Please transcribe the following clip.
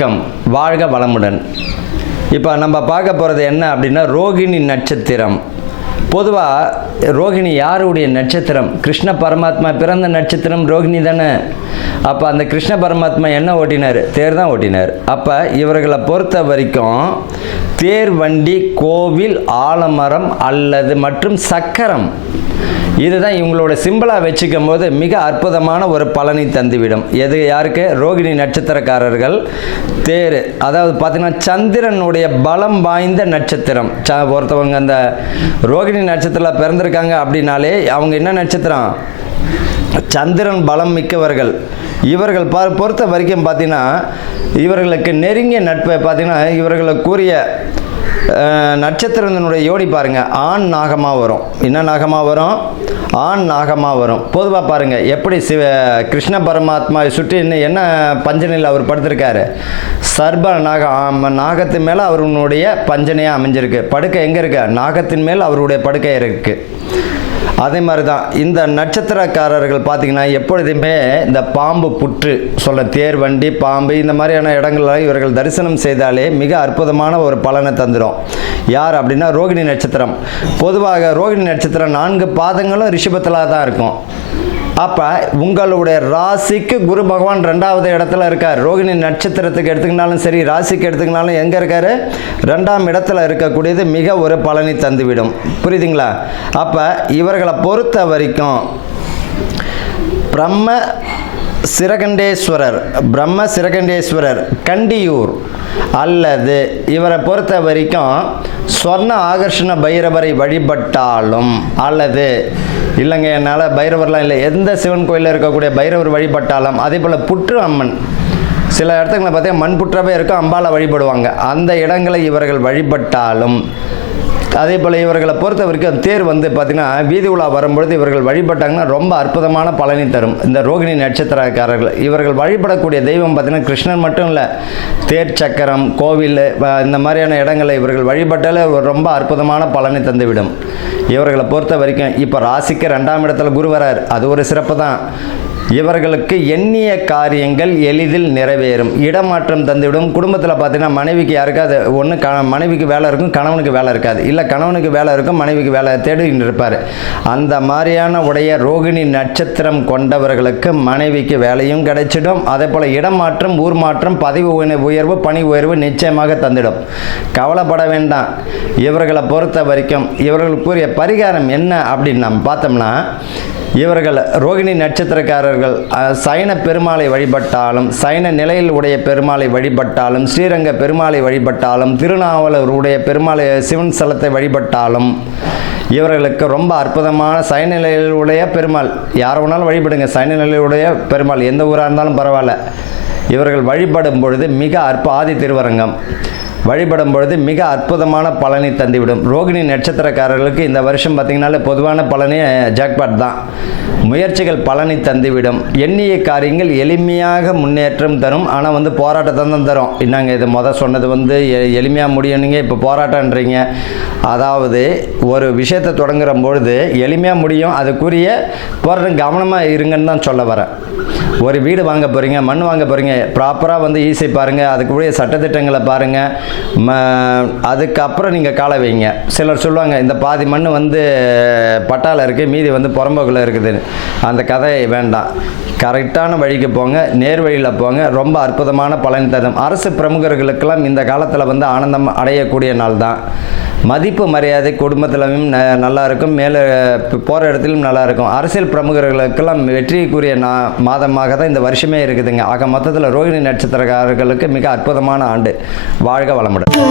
வணக்கம். வாழ்க வளமுடன். இப்போ நம்ம பார்க்க போகிறது என்ன அப்படின்னா ரோகிணி நட்சத்திரம். பொதுவாக ரோகிணி யாருடைய நட்சத்திரம்? கிருஷ்ண பரமாத்மா பிறந்த நட்சத்திரம் ரோகிணி தானே? அப்போ அந்த கிருஷ்ண பரமாத்மா என்ன ஓட்டினார்? தேர் தான் ஓட்டினார். அப்போ இவர்களை பொறுத்த வரைக்கும் தேர் வண்டி கோவில் ஆலமரம் அல்லது மற்றும் சக்கரம் இதுதான் இவங்களோட சிம்பிளாக வச்சுக்கும் போது மிக அற்புதமான ஒரு பலனை தந்துவிடும். எது யாருக்கு? ரோகிணி நட்சத்திரக்காரர்கள். தேர் அதாவது பார்த்தீங்கன்னா சந்திரனுடைய பலம் வாய்ந்த நட்சத்திரம். ச ஒருத்தவங்க அந்த ரோகிணி நட்சத்திரத்தில் பிறந்திருக்காங்க அப்படின்னாலே அவங்க என்ன நட்சத்திரம்? சந்திரன் பலம் மிக்கவர்கள். இவர்கள் பா பொறுத்த வரைக்கும் பார்த்தீங்கன்னா இவர்களுக்கு நெருங்கிய நட்பை பார்த்தீங்கன்னா இவர்களுக்குரிய கூறிய நட்சத்திரத்தினுடைய யோடி பாருங்கள் ஆண் நாகமாக வரும். என்ன நாகமாக வரும்? ஆண் நாகமாக வரும். பொதுவாக பாருங்கள் எப்படி சிவ கிருஷ்ண பரமாத்மா சுற்றி இன்னும் என்ன பஞ்சனையில் அவர் படுத்திருக்காரு? சர்ப நாக ஆம, நாகத்தின் மேலே அவருடைய பஞ்சனையாக அமைஞ்சிருக்கு. படுக்கை எங்கே இருக்கு? நாகத்தின் மேல் அவருடைய படுக்கை இருக்குது அதே மாதிரி தான் இந்த நட்சத்திரக்காரர்கள் பார்த்தீங்கன்னா எப்பொழுதுமே இந்த பாம்பு புற்று சொல்ல தேர் வண்டி பாம்பு இந்த மாதிரியான இடங்கள்ல இவர்கள் தரிசனம் செய்தாலே மிக அற்புதமான ஒரு பலனை தந்துடும் யார் அப்படின்னா ரோகிணி நட்சத்திரம். பொதுவாக ரோகிணி நட்சத்திரம் நான்கு பாதங்களும் ரிஷபத்தில் தான் இருக்கும். அப்போ உங்களுடைய ராசிக்கு குரு பகவான் ரெண்டாவது இடத்துல இருக்கார். ரோகிணி நட்சத்திரத்துக்கு எடுத்துக்கினாலும் சரி ராசிக்கு எடுத்துக்கினாலும் எங்கே இருக்கார்? ரெண்டாம் இடத்துல இருக்கக்கூடியது மிக ஒரு பலனை தந்துவிடும். புரியுதுங்களா? அப்போ இவர்களை பொறுத்த வரைக்கும் பிரம்ம சிரகண்டேஸ்வரர் பிரம்ம சிரகண்டேஸ்வரர் கண்டியூர் அல்லது இவரை பொறுத்த வரைக்கும் சொர்ண ஆகர்ஷண பைரவரை வழிபட்டாலும் அல்லது இல்லைங்க என்னால் பைரவர்லாம் இல்லை. எந்த சிவன் கோயிலில் இருக்கக்கூடிய பைரவர் வழிபட்டாலும் அதே போல் புற்று அம்மன். சில இடத்துங்களை பார்த்தீங்கன்னா மண்புற்றவே இருக்கும் அம்பாலை வழிபடுவாங்க. அந்த இடங்களை இவர்கள் வழிபட்டாலும் அதே போல் இவர்களை பொறுத்த வரைக்கும் தேர் வந்து பார்த்திங்கன்னா வீதி உலா வரும்பொழுது இவர்கள் வழிபட்டாங்கன்னா ரொம்ப அற்புதமான பலனை தரும். இந்த ரோகிணி நட்சத்திரக்காரர்கள் இவர்கள் வழிபடக்கூடிய தெய்வம் பார்த்திங்கன்னா கிருஷ்ணன் மட்டும் இல்லை தேர் சக்கரம் கோவில் இந்த மாதிரியான இடங்களை இவர்கள் வழிபட்டாலே ரொம்ப அற்புதமான பலனை தந்துவிடும். இவர்களை பொறுத்த வரைக்கும் இப்போ ராசிக்கு ரெண்டாம் இடத்துல குரு வரார். அது ஒரு சிறப்பு தான் இவர்களுக்கு எண்ணிய காரியங்கள் எளிதில் நிறைவேறும். இடமாற்றம் தந்துவிடும். குடும்பத்தில் பார்த்தீங்கன்னா மனைவிக்கு யாருக்காவது ஒன்று க மனைவிக்கு வேலை இருக்கும் கணவனுக்கு வேலை இருக்காது. இல்லை கணவனுக்கு வேலை இருக்கும் மனைவிக்கு வேலை தேடின்னு இருப்பார் அந்த மாதிரியான உடைய ரோகிணி நட்சத்திரம் கொண்டவர்களுக்கு மனைவிக்கு வேலையும் கிடைச்சிடும். அதே போல் இடமாற்றம் ஊர் மாற்றம் பதவி உயர்வு பணி உயர்வு நிச்சயமாக தந்திடும். கவலைப்பட வேண்டாம். இவர்களை பொறுத்த வரைக்கும் இவர்களுக்குரிய பரிகாரம் என்ன அப்படின்னு நம்ம பார்த்தோம்னா இவர்கள் ரோகிணி நட்சத்திரக்காரர்கள் சைன பெருமாளை வழிபட்டாலும் சைன நிலையில் உடைய பெருமாளை வழிபட்டாலும் ஸ்ரீரங்க பெருமாளை வழிபட்டாலும் திருநாவலூர் உடைய பெருமாளை சிவன் ஸ்தலத்தை வழிபட்டாலும் இவர்களுக்கு ரொம்ப அற்புதமான சைன நிலையில் உடைய பெருமாள். யார் வேணாலும் வழிபடுங்க. சைன நிலையுடைய பெருமாள். எந்த ஊராக இருந்தாலும் பரவாயில்ல. இவர்கள் வழிபடும் பொழுது மிக அற்ப ஆதி திருவரங்கம். வழிபடும் பொழுது மிக அற்புதமான பலனை தந்துவிடும். ரோகிணி நட்சத்திரக்காரர்களுக்கு இந்த வருஷம் பார்த்திங்கனாலே பொதுவான பலனே ஜாக்பாட் தான். முயற்சிகள் பலனை தந்துவிடும். எண்ணிய காரியங்கள் எளிமையாக முன்னேற்றம் தரும். ஆனால் வந்து போராட்டத்தை தான் தரும். என்னங்க இது மொதல் சொன்னது வந்து எ- எளிமையாக முடியணுங்க. இப்போ போராட்டன்றீங்க அதாவது ஒரு விஷயத்தை தொடங்குற பொழுது எளிமையாக முடியும். அதுக்குரிய போடுற கவனமாக இருங்கன்னு தான் சொல்ல வரேன் ஒரு வீடு வாங்க போகிறீங்க மண் வாங்க போகிறீங்க ப்ராப்பராக வந்து ஈஸி பாருங்கள் அதுக்குரிய சட்டத்திட்டங்களை பாருங்கள் ம அதுக்கப்புறம் நீங்கள் காலை வைங்க. சிலர் சொல்லுவாங்க இந்த பாதி மண் வந்து பட்டால இருக்குது மீதி வந்து புறம்போக்கில் இருக்குதுன்னு அந்த கதை வேண்டாம். கரெக்டான வழிக்கு போங்க நேர் வழியில் போங்க. ரொம்ப அற்புதமான பலன் தரும். அரசு பிரமுகர்களுக்கெல்லாம் இந்த காலத்தில் வந்து ஆனந்தம் அடையக்கூடிய நாள் தான். மதிப்பு மரியாதை குடும்பத்திலும் ந- நல்லா இருக்கும் மேலே போகிற இடத்திலும் நல்லா இருக்கும் அரசியல் பிரமுகர்களுக்கெல்லாம் வெற்றிக்குரிய நா மாதமாக தான் இந்த வருஷமே இருக்குதுங்க. ஆக மொத்தத்தில் ரோகிணி நட்சத்திரக்காரர்களுக்கு மிக அற்புதமான ஆண்டு. வாழ்க வளமுடன்.